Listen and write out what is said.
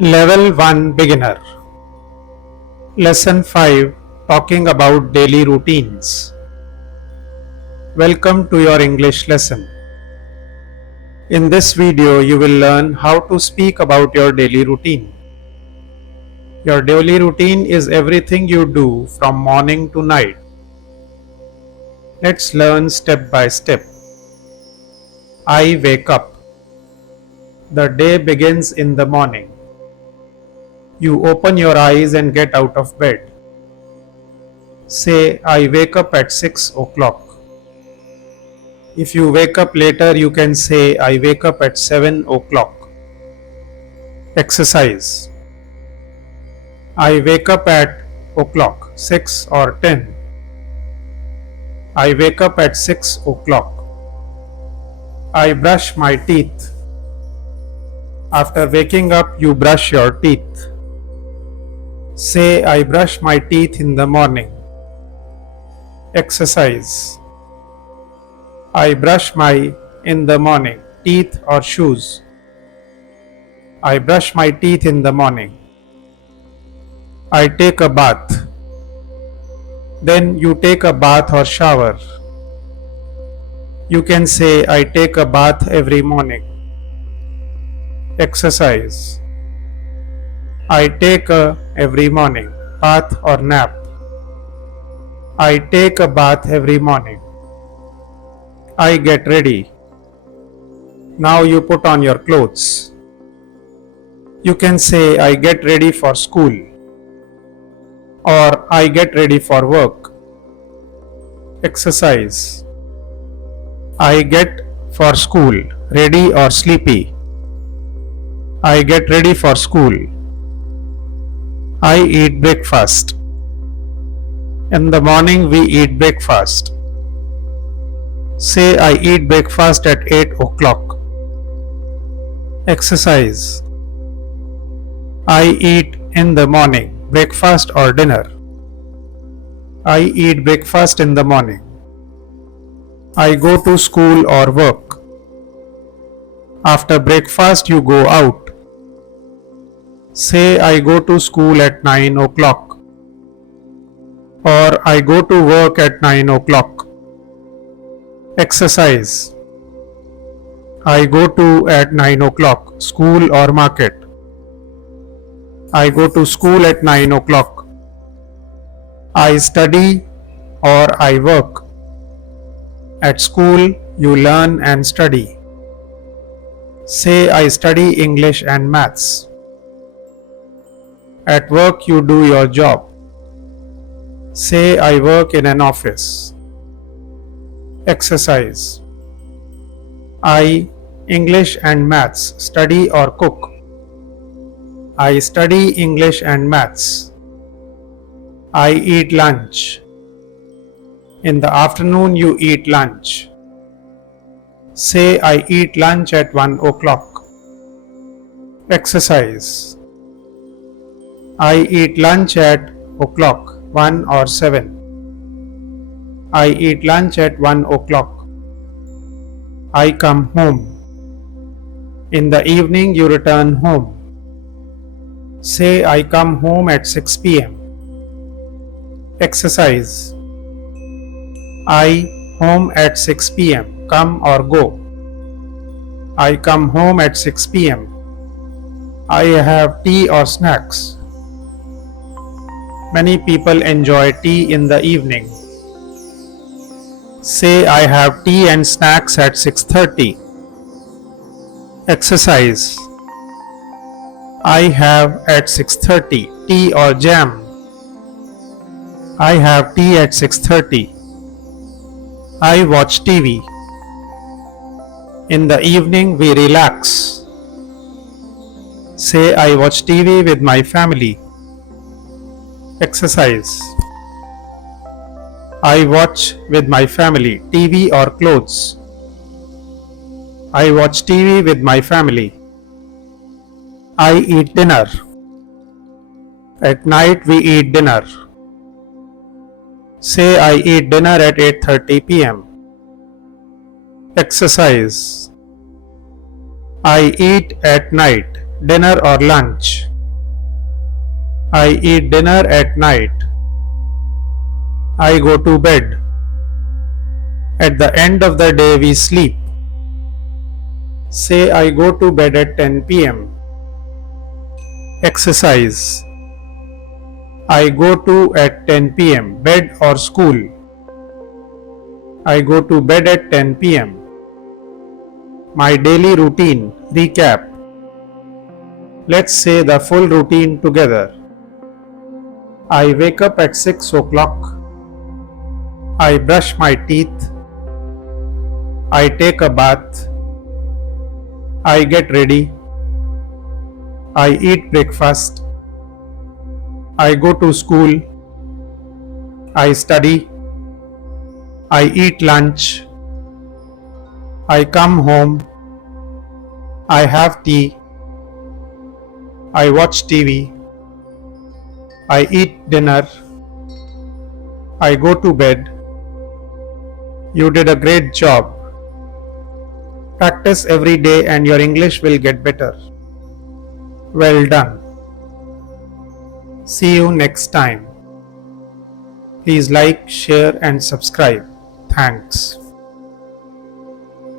Level 1 Beginner. Lesson 5 Talking about Daily Routines. Welcome to your English lesson. In this video, you will learn how to speak about your daily routine. Your daily routine is everything you do from morning to night. Let's learn step by step. I wake up. The day begins in the morning. You open your eyes and get out of bed. Say, I wake up at 6 o'clock. If you wake up later, you can say, I wake up at 7 o'clock. Exercise. I wake up at o'clock, 6 or 10. I wake up at 6 o'clock. I brush my teeth. After waking up, you brush your teeth. Say, I brush my teeth in the morning. Exercise. I brush my in the morning teeth or shoes. I brush my teeth in the morning. I take a bath. Then you take a bath or shower. You can say, I take a bath every morning. Exercise. I take a every morning bath or nap. I take a bath every morning. I get ready. Now you put on your clothes. You can say, I get ready for school, or I get ready for work. Exercise. I get for school, ready or sleepy. I get ready for school. I eat breakfast. In the morning we eat breakfast. Say, I eat breakfast at 8 o'clock. Exercise. I eat in the morning breakfast or dinner. I eat breakfast in the morning. I go to school or work. After breakfast you go out. Say, I go to school at 9 o'clock, or I go to work at 9 o'clock. Exercise. I go to at 9 o'clock school or market. I go to school at 9 o'clock. I study or I work. At school you learn and study. Say, I study English and maths. At work you do your job. Say, I work in an office. Exercise. I English and maths study or cook. I study English and maths. I eat lunch. In the afternoon you eat lunch. Say, I eat lunch at 1 o'clock. Exercise. I eat lunch at o'clock, 1 or 7. I eat lunch at 1 o'clock. I come home. In the evening you return home. Say, I come home at 6 p.m. Exercise. I home at 6 p.m. Come or go. I come home at 6 p.m. I have tea or snacks. Many people enjoy tea in the evening. Say, I have tea and snacks at 6:30. Exercise. I have at 6:30 tea or jam. I have tea at 6:30. I watch TV. In the evening we relax. Say, I watch TV with my family. Exercise. I watch with my family TV or clothes. I watch TV with my family. I eat dinner. At night we eat dinner. Say, I eat dinner at 8:30 p.m. Exercise. I eat at night dinner or lunch. I eat dinner at night. I go to bed. At the end of the day we sleep. Say I go to bed at 10 p.m. Exercise. I go to at 10 p.m. Bed or school. I go to bed at 10 p.m. My daily routine. Recap. Let's say the full routine together. I wake up at 6 o'clock. I brush my teeth. I take a bath. I get ready. I eat breakfast. I go to school. I study. I eat lunch. I come home. I have tea. I watch TV. I eat dinner. I go to bed. You did a great job. Practice every day and your English will get better. Well done. See you next time. Please like, share and subscribe. Thanks.